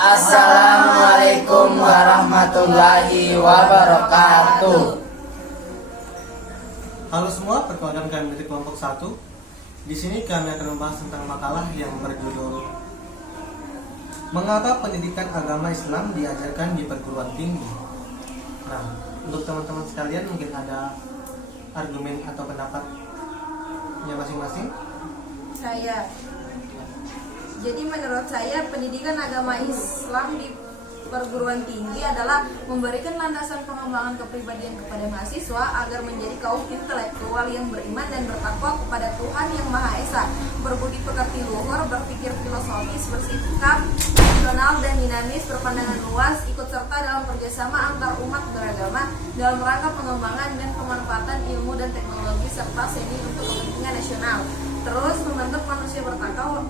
Assalamualaikum warahmatullahi wabarakatuh. Halo semua, perkenalkan kami dari kelompok 1. Di sini kami akan membahas tentang makalah yang berjudul Mengapa Pendidikan Agama Islam Diajarkan di Perguruan Tinggi. Nah, untuk teman-teman sekalian mungkin ada argumen atau pendapatnya masing-masing. Jadi menurut saya pendidikan agama Islam di perguruan tinggi adalah memberikan landasan pengembangan kepribadian kepada mahasiswa agar menjadi kaum intelektual yang beriman dan bertakwa kepada Tuhan Yang Maha Esa, berbudi pekerti luhur, berpikir filosofis, bersikap rasional dan dinamis, berpandangan luas, ikut serta dalam kerjasama antar umat beragama dalam rangka pengembangan dan pemanfaatan ilmu dan teknologi serta seni untuk kepentingan nasional. Terus membentuk manusia bertakwa,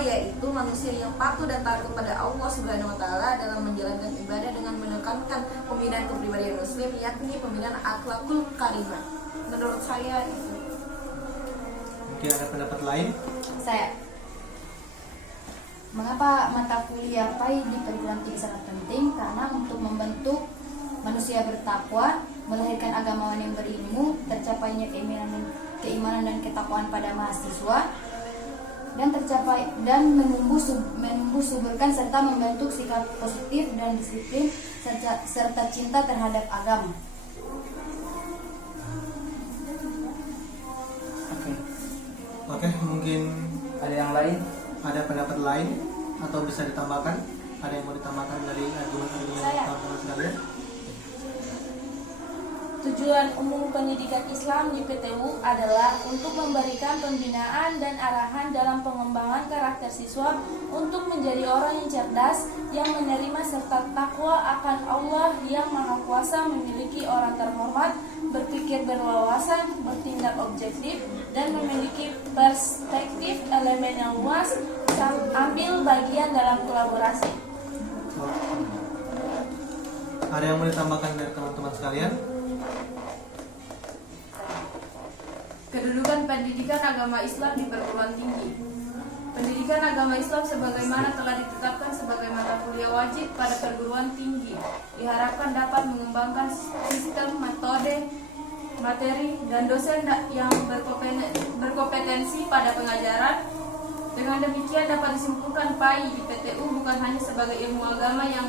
yaitu manusia yang patuh dan taat kepada Allah Subhanahu wa taala dalam menjalankan ibadah dengan menekankan pembinaan kepribadian muslim, yakni pembinaan akhlakul karimah. Menurut saya itu. Mungkin ada pendapat lain? Saya. Mengapa mata kuliah PAI di perguruan tinggi sangat penting? Karena untuk membentuk manusia bertakwa, melahirkan agamawan yang berilmu, tercapainya keimanan dan ketakwaan pada mahasiswa, dan menumbuh suburkan serta membentuk sikap positif dan disiplin serta cinta terhadap agama. Oke, mungkin Ada yang lain? ada pendapat lain atau bisa ditambahkan? Ada yang mau ditambahkan dari argumen-argumen teman-teman sekalian? Tujuan umum pendidikan Islam di PTU adalah untuk memberikan pembinaan dan arahan dalam pengembangan karakter siswa untuk menjadi orang yang cerdas, yang menerima serta takwa akan Allah Yang Maha Kuasa, memiliki orang terhormat, berpikir berwawasan, bertindak objektif, dan memiliki perspektif elemen yang luas, ambil bagian dalam kolaborasi. Ada yang mau ditambahkan dari teman-teman sekalian? Kedudukan pendidikan agama Islam di perguruan tinggi. Pendidikan agama Islam sebagaimana telah ditetapkan sebagai mata kuliah wajib pada perguruan tinggi diharapkan dapat mengembangkan sistem, metode, materi, dan dosen yang berkompetensi pada pengajaran. Dengan demikian dapat disimpulkan PAI di PTU bukan hanya sebagai ilmu agama yang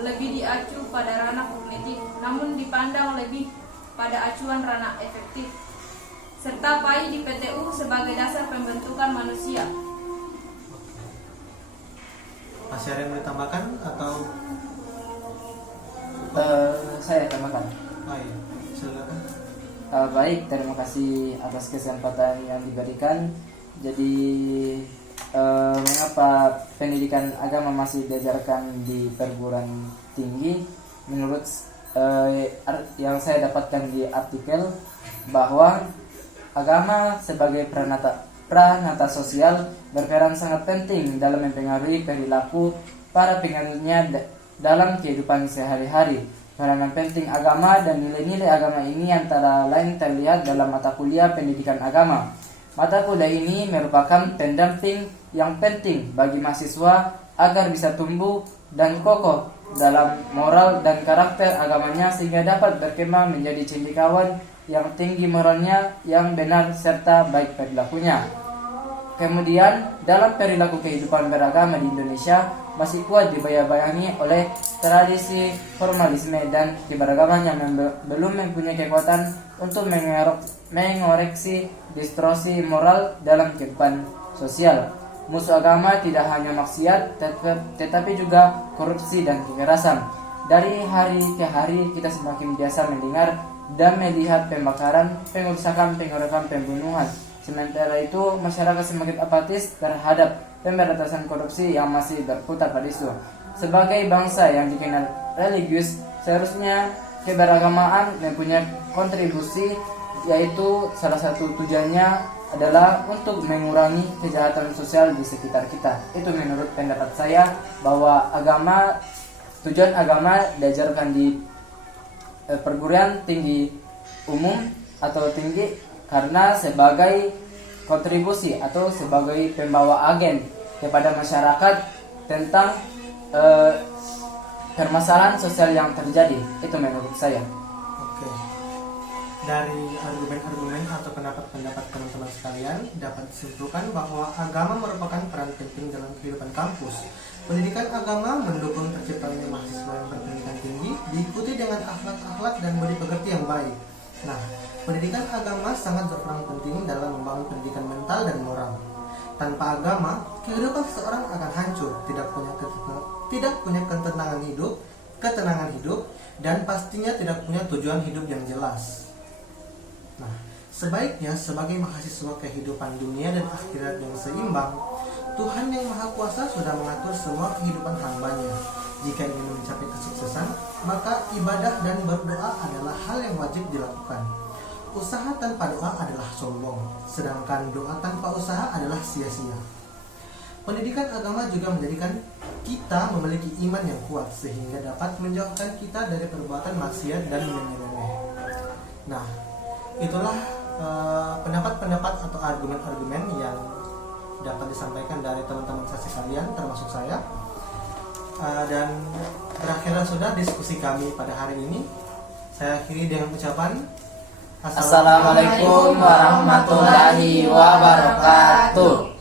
lebih diacu pada ranah kognitif, namun dipandang lebih pada acuan ranah efektif, serta PAI di PTU sebagai dasar pembentukan manusia. Masih ada yang mau ditambahkan atau? Saya tambahkan. Iya, silakan. Baik, terima kasih atas kesempatan yang diberikan. Jadi mengapa pendidikan agama masih diajarkan di perguruan tinggi? Menurut yang saya dapatkan di artikel, bahwa agama sebagai pranata sosial berperan sangat penting dalam mempengaruhi perilaku para penganutnya dalam kehidupan sehari-hari. Peranan penting agama dan nilai-nilai agama ini antara lain terlihat dalam mata kuliah pendidikan agama. Mata kuliah ini merupakan pendamping yang penting bagi mahasiswa agar bisa tumbuh dan kokoh dalam moral dan karakter agamanya, sehingga dapat berkembang menjadi cendekiawan yang tinggi moralnya, yang benar serta baik perilakunya. Kemudian dalam perilaku kehidupan beragama di Indonesia masih kuat dibayang-bayangi oleh tradisi formalisme dan keberagaman yang belum mempunyai kekuatan untuk mengoreksi distorsi moral dalam kehidupan sosial. Musuh agama tidak hanya maksiat tetapi juga korupsi dan kekerasan. Dari hari ke hari kita semakin biasa mendengar dan melihat pembakaran, pengerusakan, pengeroyokan, pembunuhan. Sementara itu masyarakat semakin apatis terhadap pemberantasan korupsi yang masih berputar pada isu. Sebagai bangsa yang dikenal religius, seharusnya keberagamaan mempunyai kontribusi, yaitu salah satu tujuannya adalah untuk mengurangi kejahatan sosial di sekitar kita. Itu menurut pendapat saya, bahwa tujuan agama diajarkan di perguruan tinggi umum atau tinggi karena sebagai kontribusi atau sebagai pembawa agen kepada masyarakat tentang permasalahan sosial yang terjadi. Itu menurut saya. Oke. Dari argumen-argumen atau pendapat-pendapat teman-teman sekalian dapat disimpulkan bahwa agama merupakan peran penting dalam kehidupan kampus. Pendidikan agama mendukung terciptanya mahasiswa yang berpendidikan tinggi, diikuti dengan akhlak-akhlak dan budi pekerti yang baik. Nah, pendidikan agama sangat berperan penting dalam membangun pendidikan mental dan moral. Tanpa agama, kehidupan seseorang akan hancur, tidak punya ketenangan hidup, dan pastinya tidak punya tujuan hidup yang jelas. Nah, sebaiknya sebagai mahasiswa kehidupan dunia dan akhirat yang seimbang, Tuhan yang Maha Kuasa sudah mengatur semua kehidupan hambanya. Jika ingin mencapai kesuksesan, maka ibadah dan berdoa adalah hal yang wajib dilakukan. Usaha tanpa doa adalah sombong, sedangkan doa tanpa usaha adalah sia-sia. Pendidikan agama juga menjadikan kita memiliki iman yang kuat, sehingga dapat menjauhkan kita dari perbuatan maksiat dan menyeleneh. Nah, itulah pendapat-pendapat atau argumen-argumen yang dapat disampaikan dari teman-teman saya sekalian, termasuk saya. Dan berakhirlah sudah diskusi kami pada hari ini. Saya akhiri dengan ucapan Assalamualaikum warahmatullahi wabarakatuh.